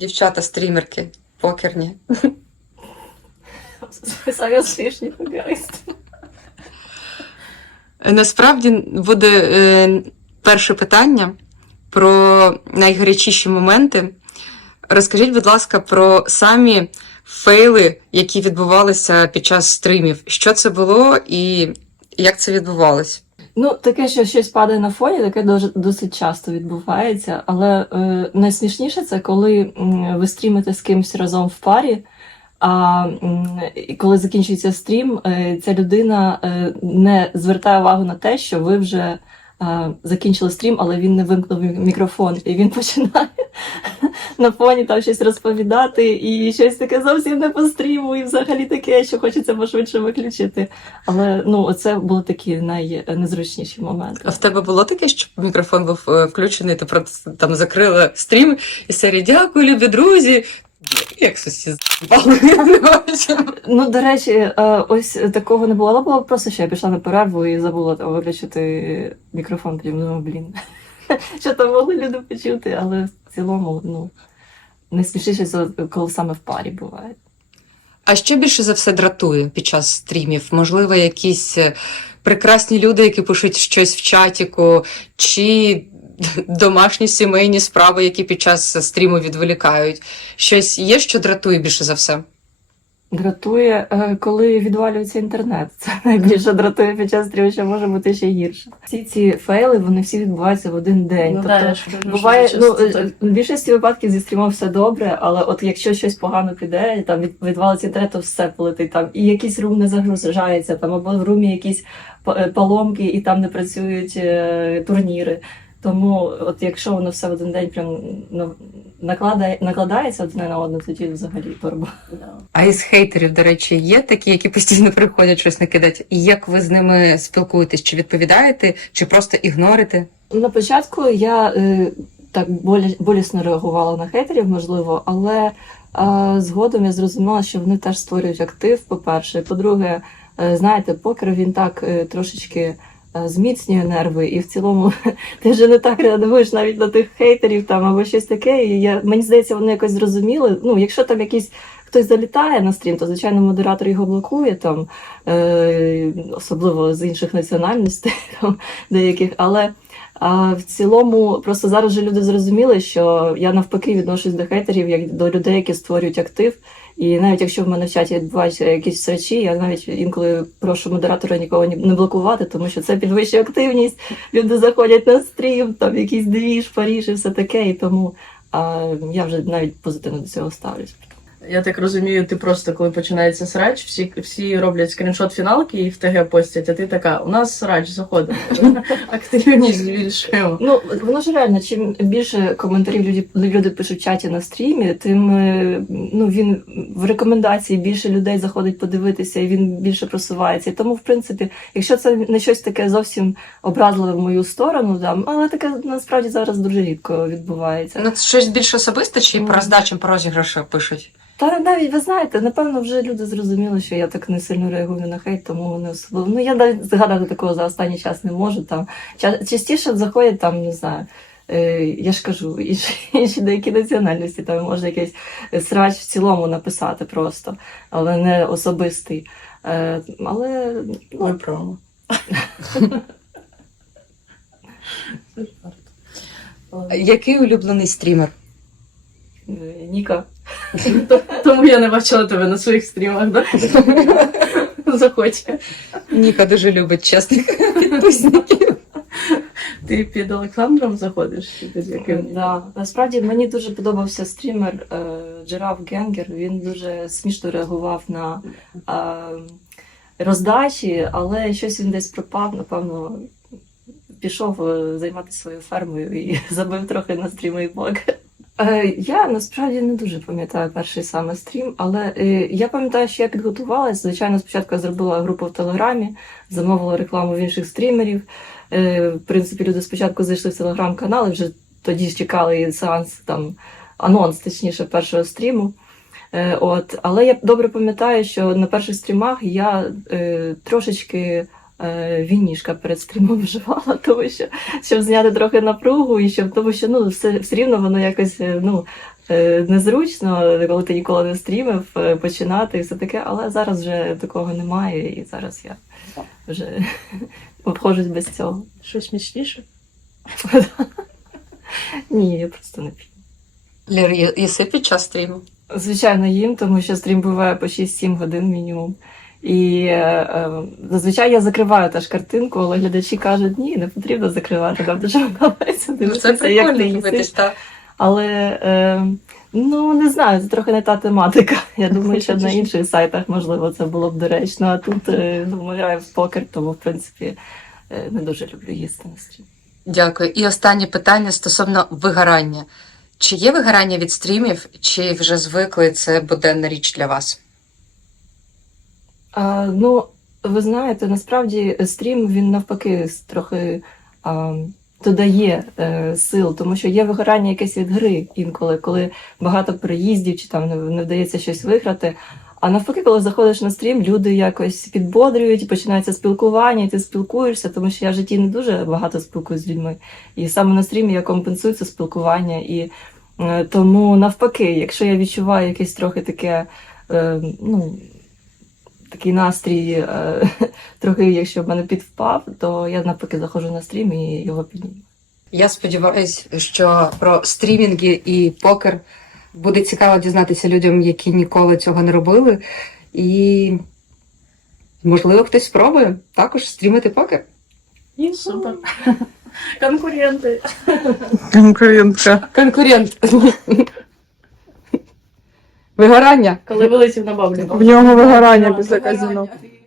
Дівчата, стрімерки, покерні. Самі смішні фігуристи. Насправді буде е, перше питання про найгарячіші моменти. Розкажіть, будь ласка, про самі фейли, які відбувалися під час стримів. Що це було і як це відбувалось? Ну, таке, що щось падає на фоні, таке дуже досить часто відбувається. Але е, найсмішніше це коли ви стрімите з кимось разом в парі. А коли закінчується стрім, е, ця людина е, не звертає увагу на те, що ви вже закінчили стрім, але він не вимкнув мікрофон, і він починає на фоні там щось розповідати, і щось таке зовсім не по стріму, і взагалі таке, що хочеться пошвидше виключити. Але ну, це були такі найнезручніші моменти. А в тебе було таке, що мікрофон був е, включений, ти просто там закрила стрім і серії Дякую, любі друзі. Як сусід Ну, до речі, е, ось такого не було. Але було просто, що я пішла на перерву і забула там виключити мікрофон. Потім думаю, блін, що там могли люди почути, але в цілому, ну, найсмішніше це коли саме в парі буває. А що більше за все дратує під час стрімів? Можливо, якісь е, прекрасні люди, які пишуть щось в чатіку, чи домашні сімейні справи, які під час стріму відволікають. Щось є, що дратує більше за все? Дратує, е, коли відвалюється інтернет. Це найбільше дратує під час стріму, що може бути ще гірше. Всі ці фейли вони всі відбуваються в один день. Ну, тобто, да, Буває, ну, в більшості випадків зі стрімом все добре, але от якщо щось погано піде, там відвалиться інтернет, то все полетить там. І якийсь рум не загружається, там або в румі якісь е, поломки, і там не працюють е, турніри. Тому, от якщо воно все в один день прям ну, накладає, накладається одне на одне, тоді взагалі торба. А із хейтерів, до речі, є такі, які постійно приходять щось накидати. І як ви з ними спілкуєтесь? Чи відповідаєте, чи просто ігнорите? На початку я е, так болі, болісно реагувала на хейтерів, можливо, але е, згодом я зрозуміла, що вони теж створюють актив, по-перше. По-друге, е, знаєте, покер він так е, трошечки зміцнює нерви, і в цілому ти вже не так реагуєш навіть на тих хейтерів там або щось таке. І я, мені здається, вони якось зрозуміли. Ну, якщо там якийсь хтось залітає на стрім, то звичайно модератор його блокує там, е, особливо з інших національностей там, деяких, але. А в цілому, просто зараз же люди зрозуміли, що я навпаки відношусь до хейтерів як до людей, які створюють актив. І навіть якщо в мене в чаті відбуваються якісь срачі, я навіть інколи прошу модератора нікого не блокувати, тому що це підвищує активність. Люди заходять на стрім, там якісь двіж, паріж і все таке. І тому а, я вже навіть позитивно до цього ставлюсь. Я так розумію, ти просто коли починається срач, всі, всі роблять скріншот фіналки і в ТГ постять, а ти така, у нас срач заходимо. Активність збільшуємо. Ну воно ж реально, чим більше коментарів люди, люди пишуть в чаті на стрімі, тим е, ну він в рекомендації більше людей заходить подивитися, і він більше просувається. І тому, в принципі, якщо це не щось таке зовсім образливе в мою сторону, там, але таке насправді зараз дуже рідко відбувається. Ну, це щось більш особисте, чи Ну. по роздачам, по розіграшу пишуть? Та навіть ви знаєте, напевно, вже люди зрозуміли, що я так не сильно реагую на хейт, тому вони особливо. Ну я навіть згадати такого за останній час не можу. Там частіше заходять там, не знаю. е, Я ж кажу, інші, інші деякі національності, там можна якийсь срач в цілому написати просто, але не особистий. Е, Але Ой, ну, промо. Який улюблений стрімер? Е, Ніка. Тому я не бачила тебе на своїх стрімах, да? Заходь. Ніка дуже любить чесних підписників. Ти під Олександром заходиш? Під яким? Да. Насправді мені дуже подобався стрімер е, Джераф Генгер. Він дуже смішно реагував на е, роздачі, але щось він десь пропав, напевно, пішов е, займатися своєю фермою і забив трохи на стріми і блог. Е, Я насправді не дуже пам'ятаю перший саме стрім, але е, я пам'ятаю, що я підготувалася. Звичайно, спочатку я зробила групу в Телеграмі, замовила рекламу в інших стрімерів. Е, В принципі, люди спочатку зайшли в телеграм-канал і вже тоді чекали сеанс там анонс, точніше, першого стріму. Е, От, але я добре пам'ятаю, що на перших стрімах я е, трошечки е, вінішка перед стрімом вживала, тому що щоб зняти трохи напругу, і щоб тому, що ну все, все рівно воно якось е, ну. е, Незручно, коли ти ніколи не стрімив, е, починати і все таке, але зараз вже такого немає, і зараз я вже обходжусь без цього. Щось міцніше? Ні, я просто не п'ю. Лір, їси під час стріму? Звичайно, їм, тому що стрім буває по 6-7 годин мінімум. І е, е, зазвичай я закриваю теж картинку, але глядачі кажуть, ні, не потрібно закривати, нам дуже подобається Ну, це дивитися, як ти їсиш. так. Але е, ну не знаю, це трохи не та тематика. Я думаю, що на інших сайтах можливо це було б доречно. А тут е, ну, мовляю, в покер, тому в принципі е, не дуже люблю їсти на стрім. Дякую. І останнє питання стосовно вигорання. Чи є вигорання від стрімів, чи вже звикли це буденна річ для вас? А, ну, ви знаєте, насправді стрім він навпаки трохи а, додає е, сил, тому що є вигорання якесь від гри інколи, коли багато переїздів чи там не, не вдається щось виграти. А навпаки, коли заходиш на стрім, люди якось підбодрюють, починається спілкування, і ти спілкуєшся, тому що я в житті не дуже багато спілкуюся з людьми. І саме на стрімі я компенсую це спілкування. І е, тому навпаки, якщо я відчуваю якесь трохи таке, е, ну такий настрій, е, трохи, якщо в мене підвпав, то я навпаки заходжу на стрім і його підніму. Я сподіваюся, що про стрімінги і покер буде цікаво дізнатися людям, які ніколи цього не робили. І, можливо, хтось спробує також стрімити покер. Ні, супер. Конкуренти. Конкурентка. Конкурент. Вигорання. Коли вилетів на баблі. В нього вигорання після казино. Вигорання.